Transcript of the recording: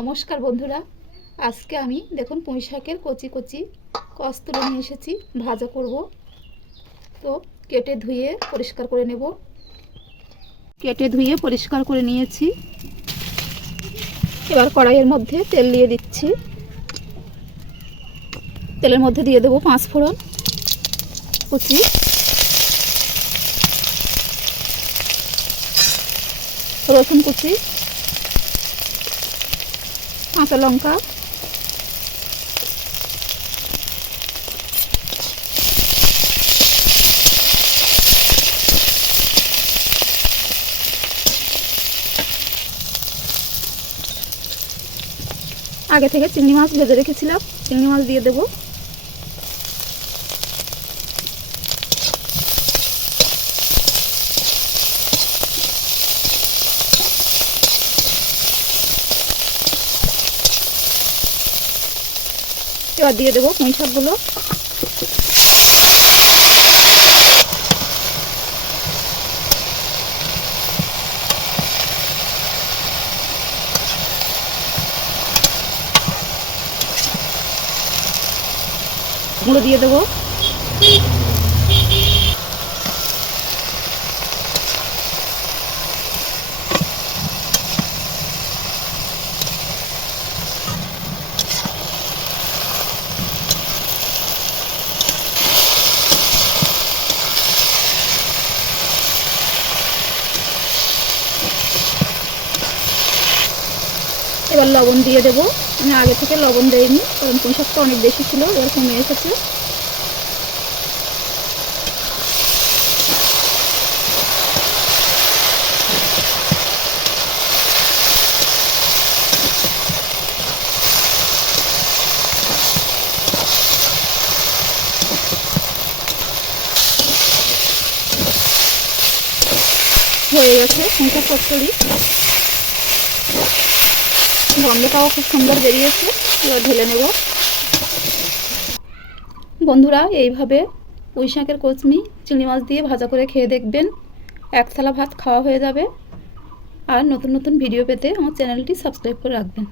নমস্কার বন্ধুরা, আজকে আমি দেখুন পুঁই শাকের কচি কচি কষ তুলে নিয়ে এসেছি, ভাজা করব। তো কেটে ধুয়ে পরিষ্কার করে নেব। কেটে ধুয়ে পরিষ্কার করে নিয়েছি। এবার কড়াইয়ের মধ্যে তেল দিয়ে দিচ্ছি। তেলের মধ্যে দিয়ে দেবো 5 ফোড়ন কুচি, রসুন কুচি, কাঁচা লঙ্কা, আগে থেকে চিংড়ি মাছ ভেজে রেখেছিলাম, চিংড়ি মাছ দিয়ে দেব। এবার দিয়ে দেবো পুঁই শাকগুলো। গুঁড়ো দিয়ে দেবো। এবার লবণ দিয়ে দেবো। আমি আগে থেকে লবণ দেইনি, কারণ পুঁই শাকটা অনেক বেশি ছিল, এবার কমে এসেছে। হয়ে গেছে পুঁই শাক চচ্চড়ি, গন্ধটাও খুব সুন্দর বেরিয়েছে। এবার ঢেলে নেব। বন্ধুরা, এইভাবে পুঁই শাকের কচমি চিংড়ি মাছ দিয়ে ভাজা করে খেয়ে দেখবেন, এক থালা ভাত খাওয়া হয়ে যাবে। আর নতুন নতুন ভিডিও পেতে আমার চ্যানেলটি সাবস্ক্রাইব করে রাখবেন।